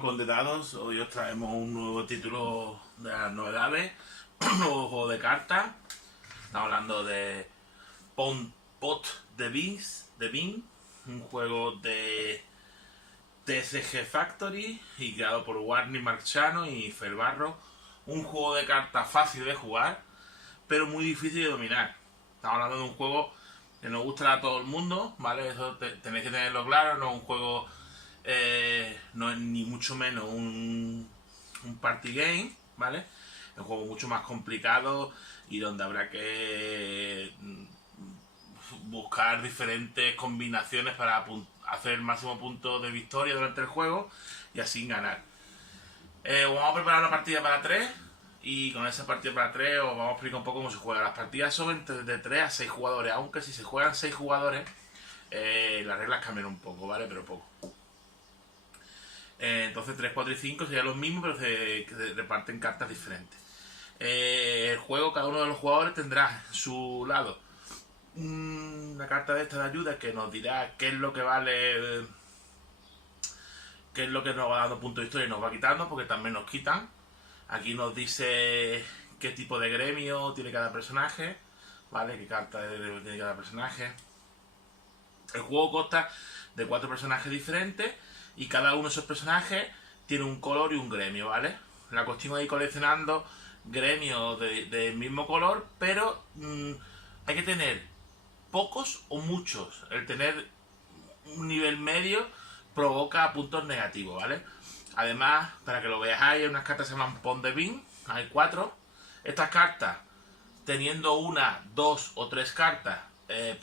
Bueno, condenados, hoy os traemos un nuevo título de las novedades, un nuevo juego de cartas. Estamos hablando de Pot de Bean, un juego de TCG Factory y creado por Warney Marchano y Ferbarro. Un juego de cartas fácil de jugar, pero muy difícil de dominar. Estamos hablando de un juego que nos gusta a todo el mundo, ¿vale? Eso tenéis que tenerlo claro, no es un juego... no es ni mucho menos un party game, ¿vale? Es un juego mucho más complicado y donde habrá que buscar diferentes combinaciones para hacer el máximo punto de victoria durante el juego y así ganar. Vamos a preparar una partida para 3 y con esa partida para 3 os vamos a explicar un poco cómo se juega. Las partidas son de 3 a 6 jugadores, aunque si se juegan 6 jugadores las reglas cambian un poco, ¿vale? Pero poco. Entonces 3, 4 y 5 serían los mismos, pero se reparten cartas diferentes. El juego, cada uno de los jugadores tendrá a su lado una carta de esta de ayuda que nos dirá qué es lo que vale, qué es lo que nos va dando punto de historia y nos va quitando, porque también nos quitan. Aquí nos dice qué tipo de gremio tiene cada personaje, ¿vale? Qué carta de gremio tiene cada personaje. El juego consta de 4 personajes diferentes y cada uno de esos personajes tiene un color y un gremio, ¿vale? La cuestión es ir coleccionando gremios del mismo color, pero hay que tener pocos o muchos. El tener un nivel medio provoca puntos negativos, ¿vale? Además, para que lo veáis, hay unas cartas que se llaman Pot de Bean, hay 4. Estas cartas, teniendo una, 2 o 3 cartas,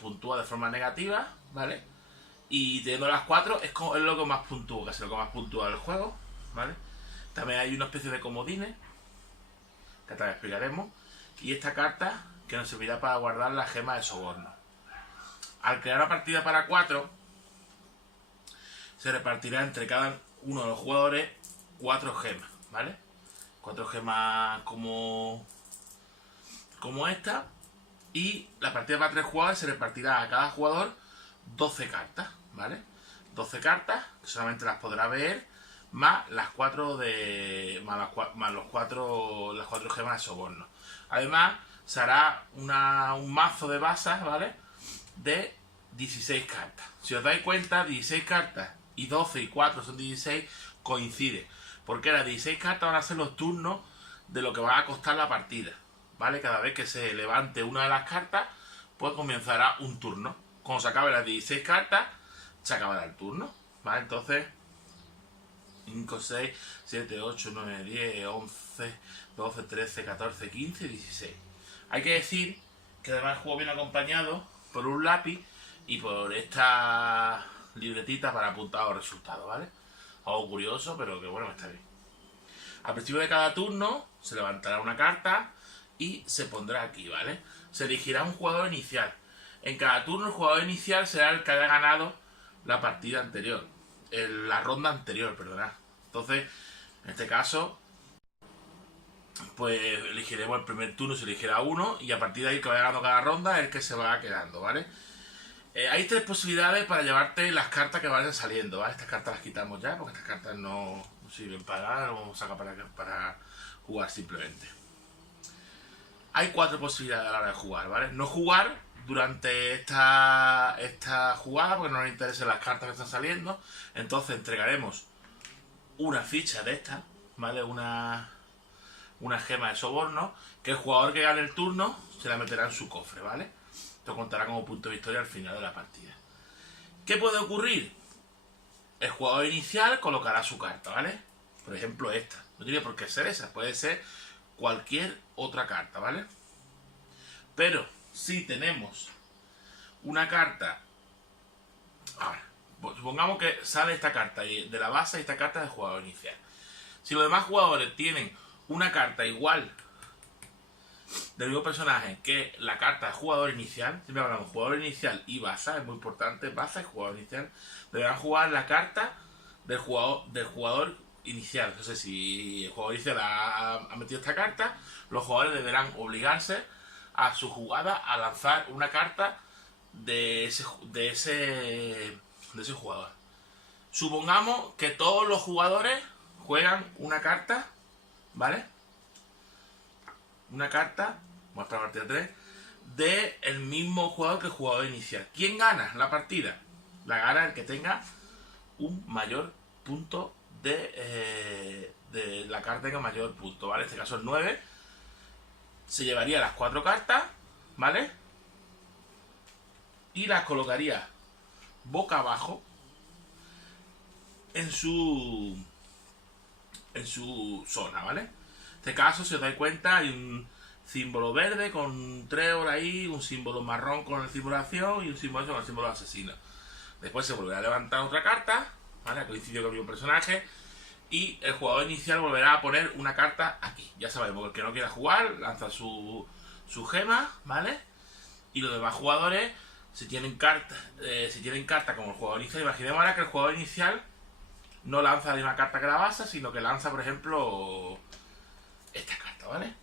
puntúa de forma negativa, ¿vale? Y teniendo las 4 es lo que más puntúa, casi lo que más puntúa del juego, ¿vale? También hay una especie de comodines, que te explicaremos. Y esta carta que nos servirá para guardar la gema de soborno. Al crear una partida para 4, se repartirá entre cada uno de los jugadores 4 gemas, ¿vale? 4 gemas como esta. Y la partida para 3 jugadores se repartirá a cada jugador 12 cartas, ¿vale? 12 cartas, que solamente las podrá ver, más las 4 las 4 gemas de soborno. Además, se hará un mazo de basas, ¿vale? De 16 cartas. Si os dais cuenta, 16 cartas y 12 y 4 son 16, coincide. Porque las 16 cartas van a ser los turnos de lo que va a costar la partida, ¿vale? Cada vez que se levante una de las cartas, pues comenzará un turno. Cuando se acaben las 16 cartas, se acabará el turno, ¿vale? Entonces, 5, 6, 7, 8, 9, 10, 11, 12, 13, 14, 15, 16. Hay que decir que además el juego viene acompañado por un lápiz y por esta libretita para apuntar los resultados, ¿vale? Algo curioso, pero que bueno, está bien. Al principio de cada turno se levantará una carta y se pondrá aquí, ¿vale? Se elegirá un jugador inicial. En cada turno el jugador inicial será el que haya ganado la partida anterior. La ronda anterior, perdonad. Entonces, en este caso, pues elegiremos el primer turno, se elegirá uno y a partir de ahí el que vaya ganando cada ronda es el que se va quedando, ¿vale? Hay 3 posibilidades para llevarte las cartas que vayan saliendo, ¿vale? Estas cartas las quitamos ya porque estas cartas no sirven para nada, las vamos a sacar para jugar simplemente. Hay 4 posibilidades a la hora de jugar, ¿vale? No jugar durante esta jugada porque no nos interesan las cartas que están saliendo. Entonces entregaremos una ficha de esta, ¿vale? Una gema de soborno que el jugador que gane el turno se la meterá en su cofre, ¿vale? Esto contará como punto de victoria al final de la partida. ¿Qué puede ocurrir? El jugador inicial colocará su carta, ¿vale? Por ejemplo esta. No tiene por qué ser esa, puede ser cualquier otra carta, ¿vale? Pero si tenemos una carta, ahora, supongamos que sale esta carta de la base y esta carta del jugador inicial. Si los demás jugadores tienen una carta igual del mismo personaje que la carta del jugador inicial, siempre hablamos de jugador inicial y base, es muy importante, base y jugador inicial, deberán jugar la carta del jugador inicial. Entonces, si el jugador inicial ha metido esta carta, los jugadores deberán obligarse a su jugada a lanzar una carta de ese jugador. Supongamos que todos los jugadores juegan una carta, ¿vale? Una carta, vamos a la partida 3, de el mismo jugador que el jugador inicial. ¿Quién gana la partida? La gana el que tenga un mayor punto de la carta tenga mayor punto, ¿vale? En este caso el 9 se llevaría las 4 cartas, ¿vale? Y las colocaría boca abajo en su zona, ¿vale? En este caso, si os dais cuenta, hay un símbolo verde con un trébol ahí, un símbolo marrón con el símbolo de acción y un símbolo con el símbolo de asesino. Después se volverá a levantar otra carta, ¿vale? Coincide con el mismo personaje. Y el jugador inicial volverá a poner una carta aquí. Ya sabemos, el que no quiera jugar lanza su gema, ¿vale? Y los demás jugadores, si tienen carta como el jugador inicial, imaginemos ahora que el jugador inicial no lanza la misma carta que la base, sino que lanza, por ejemplo, esta carta, ¿vale?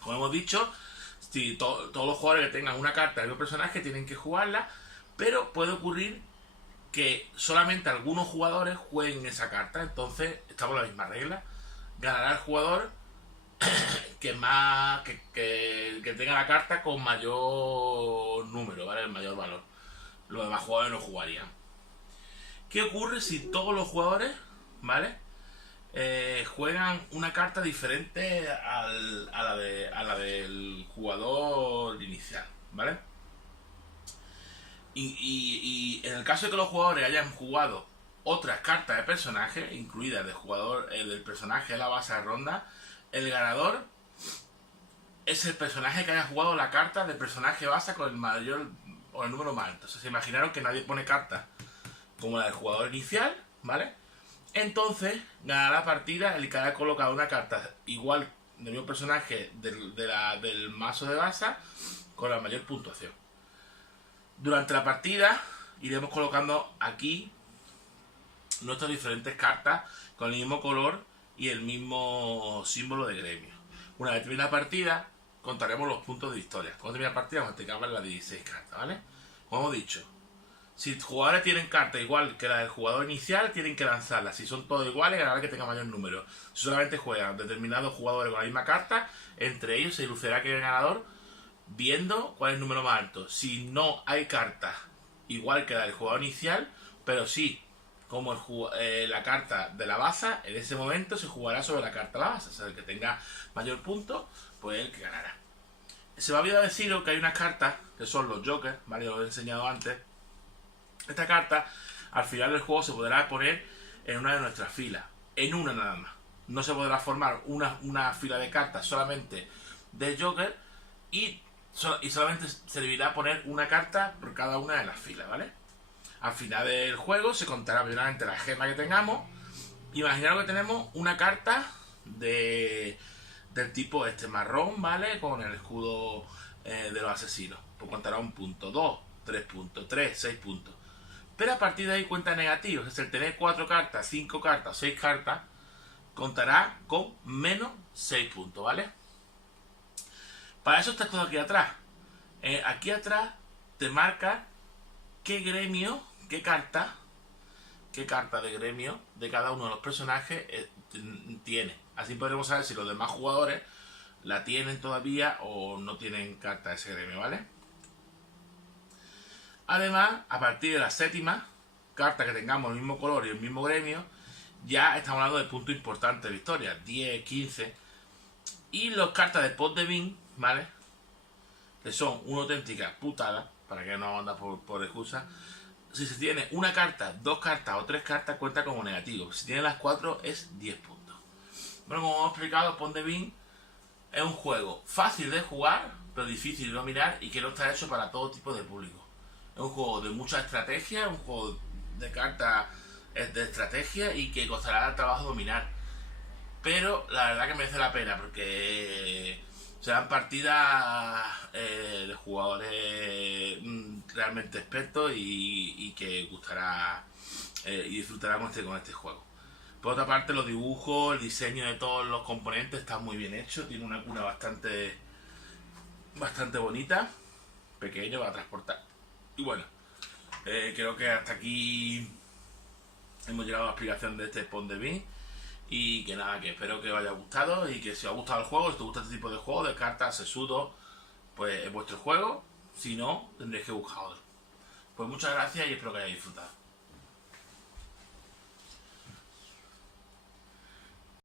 Como hemos dicho, si todos los jugadores que tengan una carta del mismo personaje tienen que jugarla, pero puede ocurrir que solamente algunos jugadores jueguen esa carta. Entonces, estamos en la misma regla. Ganará el jugador que tenga la carta con mayor número, ¿vale? El mayor valor. Los demás jugadores no jugarían. ¿Qué ocurre si todos los jugadores, ¿vale? Juegan una carta diferente a la del jugador inicial, ¿vale? Y en el caso de que los jugadores hayan jugado otras cartas de personaje, incluidas del personaje de la base de ronda, el ganador es el personaje que haya jugado la carta del personaje base con el mayor o el número más alto. O sea, se imaginaron que nadie pone cartas como la del jugador inicial, ¿vale? Entonces ganará la partida el que haya colocado una carta igual del mismo personaje del mazo de base con la mayor puntuación. Durante la partida iremos colocando aquí nuestras diferentes cartas con el mismo color y el mismo símbolo de gremio. Una vez terminada la partida, contaremos los puntos de victoria. Cuando termine la partida, vamos a acabar las 16 cartas, ¿vale? Como hemos dicho, si los jugadores tienen cartas igual que la del jugador inicial, tienen que lanzarlas. Si son todos iguales, ganará el que tenga mayor número. Si solamente juegan determinados jugadores con la misma carta, entre ellos se lucirá que el ganador viendo cuál es el número más alto. Si no hay cartas igual que la del jugador inicial, pero sí como la carta de la base, en ese momento se jugará sobre la carta de la base. O sea, el que tenga mayor punto, pues el que ganará. Se me ha olvidado deciros que hay unas cartas que son los jokers, ¿vale? Lo he enseñado antes. Esta carta al final del juego se podrá poner en una de nuestras filas, en una nada más. No se podrá formar una fila de cartas solamente de joker y solamente servirá poner una carta por cada una de las filas, ¿vale? Al final del juego se contará primeramente la gema que tengamos. Imaginaros que tenemos una carta del tipo marrón, ¿vale? Con el escudo de los asesinos. Pues contará 1 punto, 2, 3 puntos, 3, 6 puntos. Pero a partir de ahí cuenta negativos. Es decir, tener 4 cartas, 5 cartas o 6 cartas, contará con menos 6 puntos, ¿vale? Para eso está todo aquí atrás. Aquí atrás te marca qué gremio, qué carta de gremio de cada uno de los personajes tiene. Así podremos saber si los demás jugadores la tienen todavía o no tienen carta de ese gremio, ¿vale? Además, a partir de la 7ª carta que tengamos el mismo color y el mismo gremio, ya estamos hablando de puntos importantes de victoria, 10, 15. Y las cartas de pot de bin, ¿vale? Que son una auténtica putada, para que no anda por excusa. Si se tiene una carta, 2 cartas o 3 cartas, cuenta como negativo. Si tiene las 4 es 10 puntos. Bueno, como hemos explicado, Pon de Bin es un juego fácil de jugar, pero difícil de dominar y que no está hecho para todo tipo de público. Es un juego de mucha estrategia, un juego de cartas de estrategia y que costará trabajo dominar. Pero la verdad que merece la pena porque serán partidas de jugadores realmente expertos y que gustará y disfrutará con este juego. Por otra parte, los dibujos, el diseño de todos los componentes está muy bien hecho. Tiene una cuna bastante bonita, pequeño para transportar. Y bueno, creo que hasta aquí hemos llegado a la explicación de este Pon de Bin. Y que nada, que espero que os haya gustado y que si os ha gustado el juego, si te gusta este tipo de juego, de cartas, sesudo, pues es vuestro juego. Si no, tendréis que buscar otro. Pues muchas gracias y espero que hayáis disfrutado.